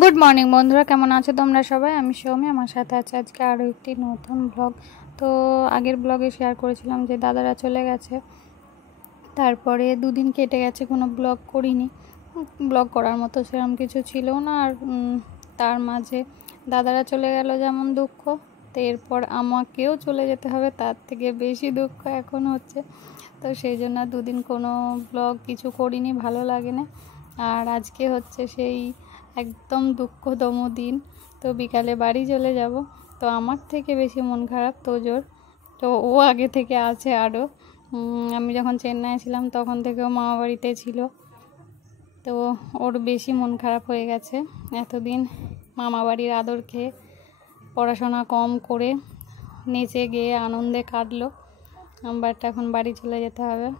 Good morning বন্ধুরা, কেমন আছো তোমরা সবাই? আমি সৌমি, আমার সাথে আছে আজকে আরও একটি নতুন ব্লগ। তো আগের ব্লগে শেয়ার করেছিলাম যে দাদারা চলে গেছে, তারপরে দুদিন কেটে গেছে, কোনো ব্লগ করিনি। ব্লগ করার মতো সেরকম কিছু ছিল না। আর তার মাঝে দাদারা চলে গেল যেমন দুঃখ, তো এরপর আমাকেও চলে যেতে হবে, তার থেকে বেশি দুঃখ এখন হচ্ছে। তো সেই জন্য দুদিন কোনো ব্লগ কিছু করিনি, ভালো লাগে না। আর আজকে হচ্ছে সেই একদম দুঃখতম দিন। তো বিকালে বাড়ি চলে যাব। তো আমার থেকে বেশি মন খারাপ তোজোর। তো ও আগে থেকে আছে আরও। আমি যখন চেন্নাই ছিলাম তখন থেকেও মামা বাড়িতে ছিল। তো ওর বেশি মন খারাপ হয়ে গেছে। এতদিন মামা বাড়ির আদর খেয়ে পড়াশোনা কম করে নেচে গিয়ে আনন্দে কাটলো, বাট এখন বাড়ি চলে যেতে হবে।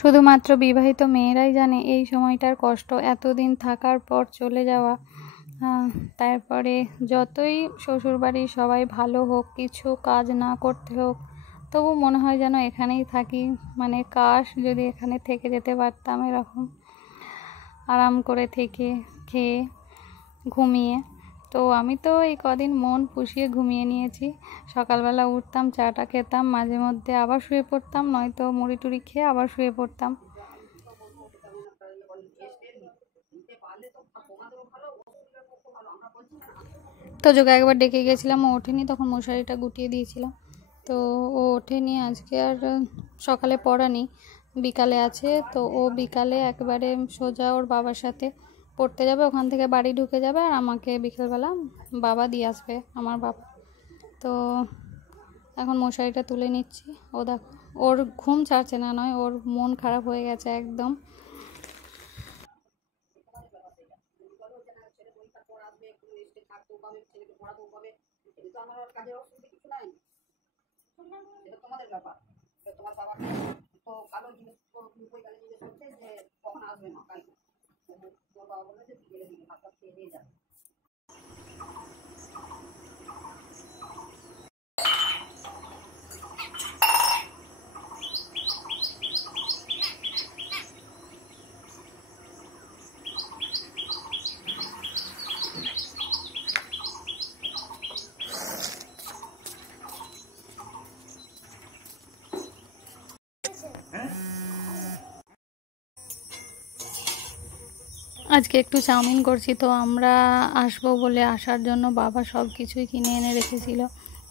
শুধুমাত্র বিবাহিত মেয়েরাই জানে এই সময়টার কষ্ট, এতদিন থাকার পর চলে যাওয়া। তারপরে যতই শ্বশুরবাড়ির সবাই ভালো হোক, কিছু কাজ না করতে হোক, তবু মনে হয় যেন এখানেই থাকি। মানে কাশ যদি এখানে থেকে যেতে পারতাম, এরকম আরাম করে থেকে খেয়ে ঘুমিয়ে। তো আমি তো এই কদিন মন পুষিয়ে ঘুমিয়ে নিয়েছি। সকালবেলা উঠতাম, চাটা খেতাম, মাঝে মধ্যে আবার শুয়ে পড়তাম, নয়তো মুড়ি টুড়ি খেয়ে আবার শুয়ে পড়তাম। তো যোগা একবার ডেকে গেছিলাম, ও ওঠেনি, তখন মশারিটা গুটিয়ে দিয়েছিলাম। তো ও ওঠেনি আজকে, আর সকালে পড়া নেই, বিকালে আছে। তো ও বিকালে একবারে সোজা ওর বাবার সাথে পড়তে যাবে, ওখান থেকে বাড়ি ঢুকে যাবে, আর আমাকে বিকেলবেলা বাবা দিয়ে আসবে, আমার বাবা। তো এখন মশারিটা তুলে নিচ্ছি। ও দেখো, ওর ঘুম ছাড়ছে না, নয় ওর মন খারাপ হয়ে গেছে একদম। আজকে একটু চাউমিন করছি। তো আমরা আসবো বলে আসার জন্য বাবা সব কিছুই কিনে এনে রেখেছিল,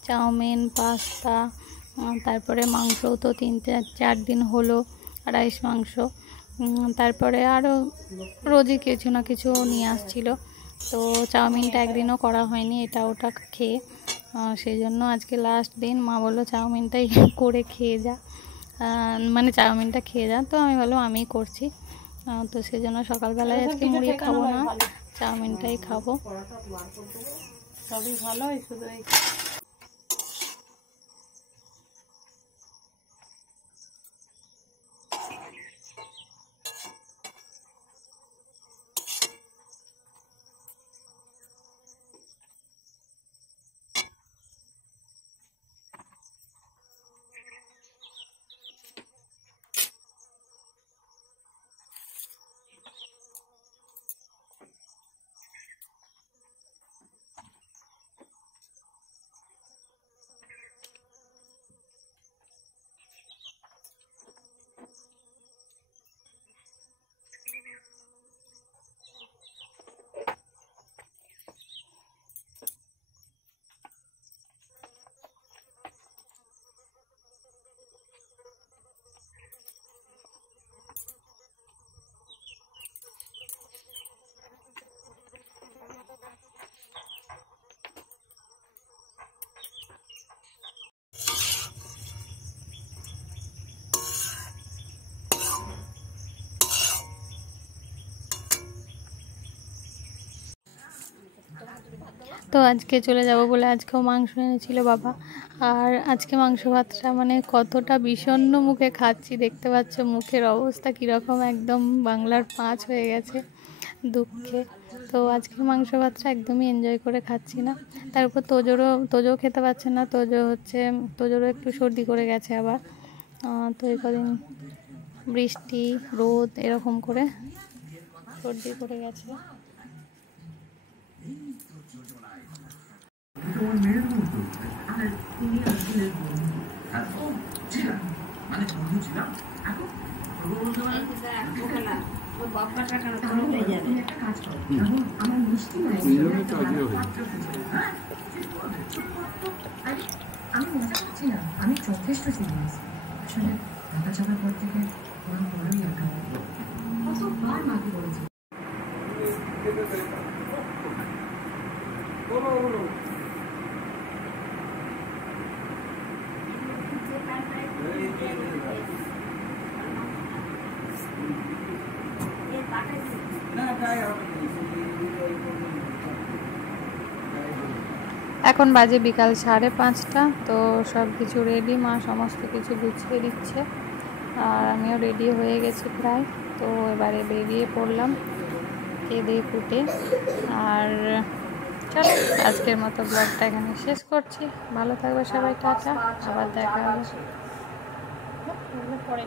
চাউমিন, পাস্তা, তারপরে মাংসও তো 3-4 দিন হলো, রাইস মাংস, তারপরে আরও রোজই কিছু না কিছু নিয়ে আসছিল। তো চাউমিনটা একদিনও করা হয়নি, এটা ওটা খেয়ে। সেই জন্য আজকে লাস্ট দিন, মা বললো চাউমিনটাই করে খেয়ে যা, মানে চাউমিনটা খেয়ে যা। তো আমি বললাম আমিই করছি। তো সেই জন্য সকালবেলায় আজকে মুড়ি খাবো না, চাউমিনটাই খাবো। সবই ভালো, শুধু তো আজকে চলে যাব বলে আজকেও মাংস এনেছিল বাবা। আর আজকে মাংস ভাতটা মানে কতটা বিষণ্ণ মুখে খাচ্ছি, দেখতে পাচ্ছ মুখের অবস্থা কীরকম, একদম বাংলার 5 হয়ে গেছে দুঃখে। তো আজকে মাংস ভাতটা একদমই এনজয় করে খাচ্ছি না। তার উপর তোজোও খেতে পারছে না। তোজোরও একটু সর্দি করে গেছে আবার। তো এই কদিন বৃষ্টি রোদ এরকম করে সর্দি করে গেছে। আমি মজা করছি না, আমি যথেষ্ট সিরিয়াস। আসলে ঢাকা চাপার পর থেকে আমার বড়ই একা, কতবার মাকে বলেছি। এখন বাজে বিকাল 5:30। তো সব কিছু রেডি, মা সমস্ত কিছু গুছিয়ে দিচ্ছে আর আমিও রেডি হয়ে গেছি প্রায়। তো এবারে বেরিয়ে পড়লাম কেঁদে কুটে। আর চলো আজকের মতো ব্লগটা এখানে শেষ করছি। ভালো থাকবে সবাই, টাটা, আবার দেখা হবে পরে।